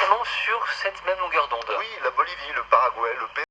Vraiment sur cette même longueur d'onde. Oui, la Bolivie, le Paraguay, le Pérou.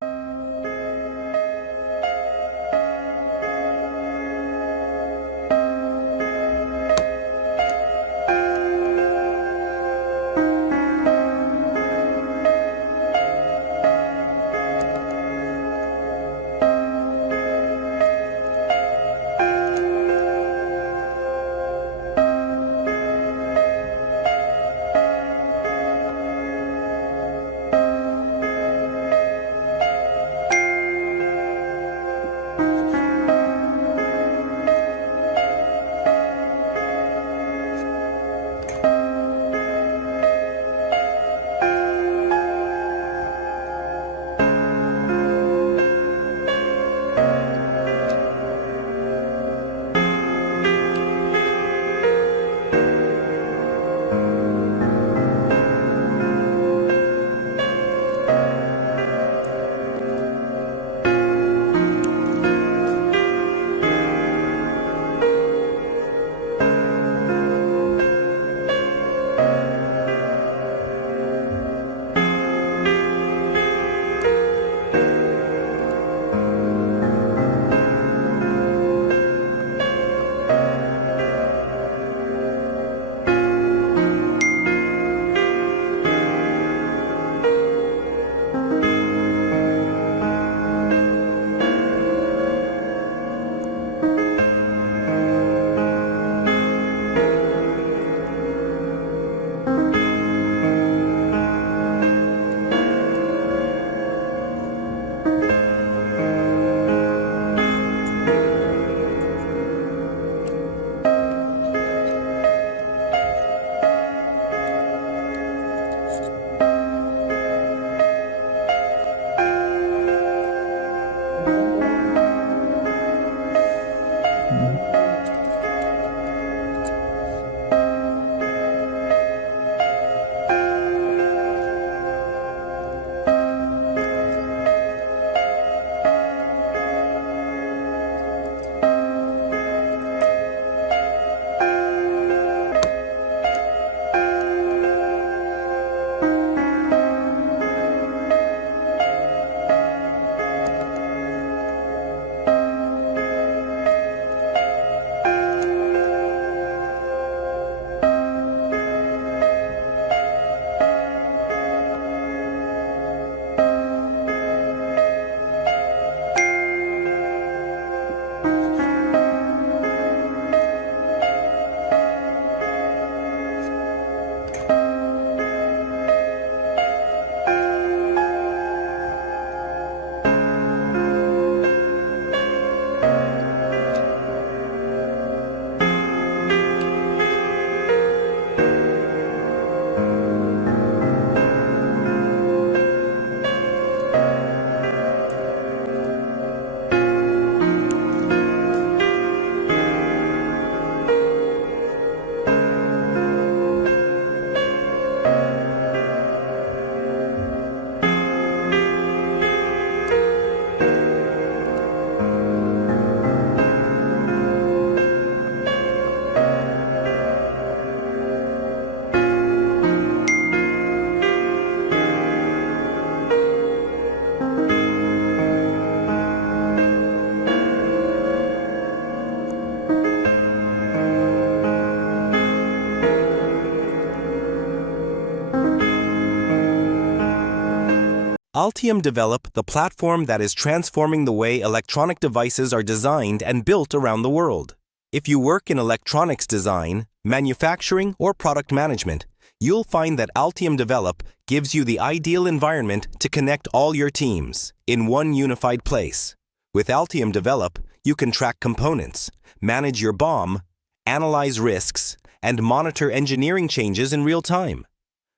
Altium developed the platform that is transforming the way electronic devices are designed and built around the world. If you work in electronics design, manufacturing, or product management, you'll find that Altium Develop gives you the ideal environment to connect all your teams in one unified place. With Altium Develop, you can track components, manage your BOM, analyze risks, and monitor engineering changes in real time.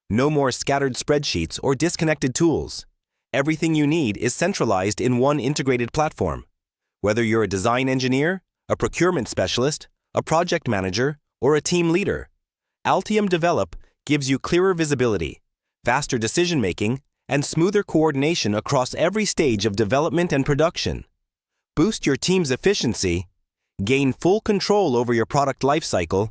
No more scattered spreadsheets or disconnected tools. Everything you need is centralized in one integrated platform. Whether you're a design engineer, a procurement specialist, a project manager, or a team leader, Altium Develop gives you clearer visibility, faster decision-making, and smoother coordination across every stage of development and production. Boost your team's efficiency, gain full control over your product lifecycle,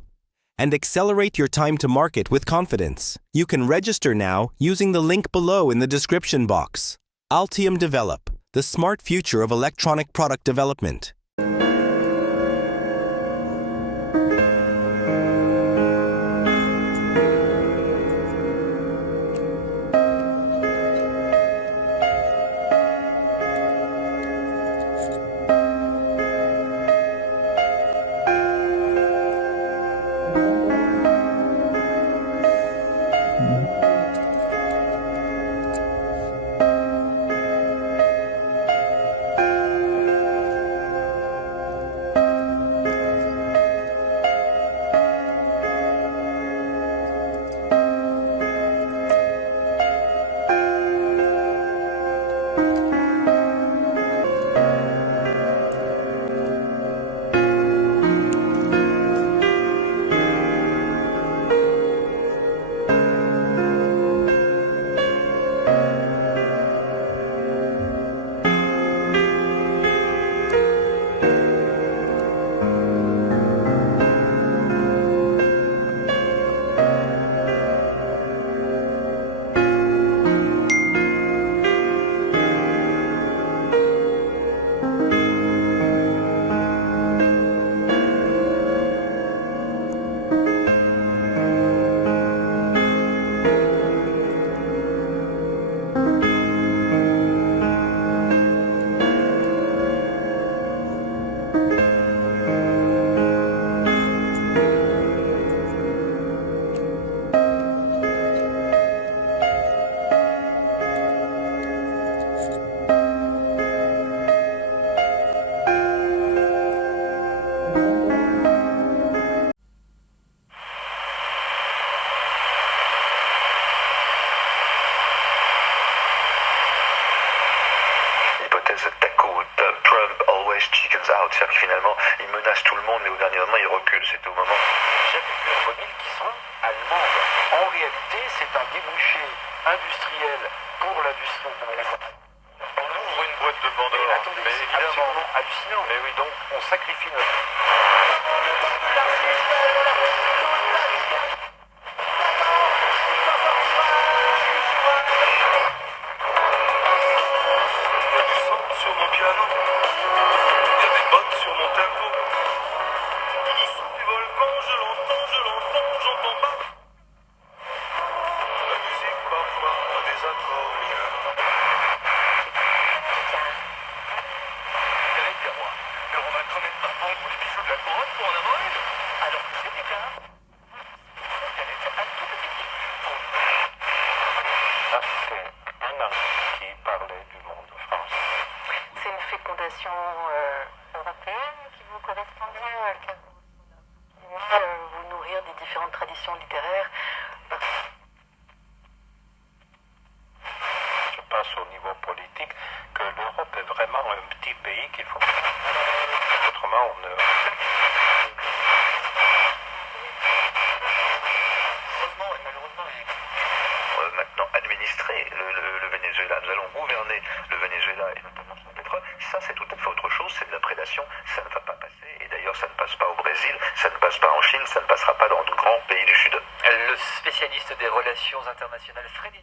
and accelerate your time to market with confidence. You can register now using the link below in the description box. Altium Develop, the smart future of electronic product development. Trump always chickens out, c'est-à-dire que finalement, il menace tout le monde, mais au dernier moment, il recule. C'est au moment. J'ai vu des mobiles qui sont allemandes. En réalité, c'est un débouché industriel pour l'industrie. On ouvre une boîte de Pandore. Attendez, mais c'est évidemment absolument hallucinant. Mais oui, Donc, on sacrifie notre... sur mon piano, il y a des bottes sur mon tempo. Le son du volcan, je l'entends, j'entends pas. La musique parfois a des accords liés. Derek, moi. Mais on va quand même pas prendre les bijoux de la couronne pour en avoir une. Alors que c'est déjà... Derek, un tout petit peu. Ça, c'est un homme qui parlait du monde français. C'est une fécondation européenne qui vous correspond bien à laquelle vous nourrir des différentes traditions littéraires. Je pense au niveau politique que l'Europe est vraiment un petit pays qu'il faut... Autrement, on ne... Heureusement et malheureusement, Maintenant administrer le Venezuela. Nous allons gouverner le Venezuela et notamment son pétrole. Ça, c'est tout à fait autre chose. C'est de la prédation. Ça ne va pas passer. Et d'ailleurs, ça ne passe pas au Brésil, ça ne passe pas en Chine, ça ne passera pas dans de grands pays du Sud. le spécialiste des relations internationales Freddy.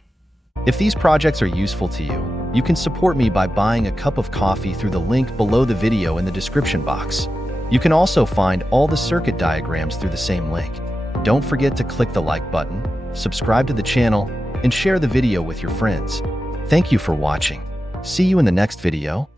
If these projects are useful to you, you can support me by buying a cup of coffee through the link below the video in the description box. You can also find all the circuit diagrams through the same link. Don't forget to click the like button, subscribe to the channel, and share the video with your friends. Thank you for watching. See you in the next video.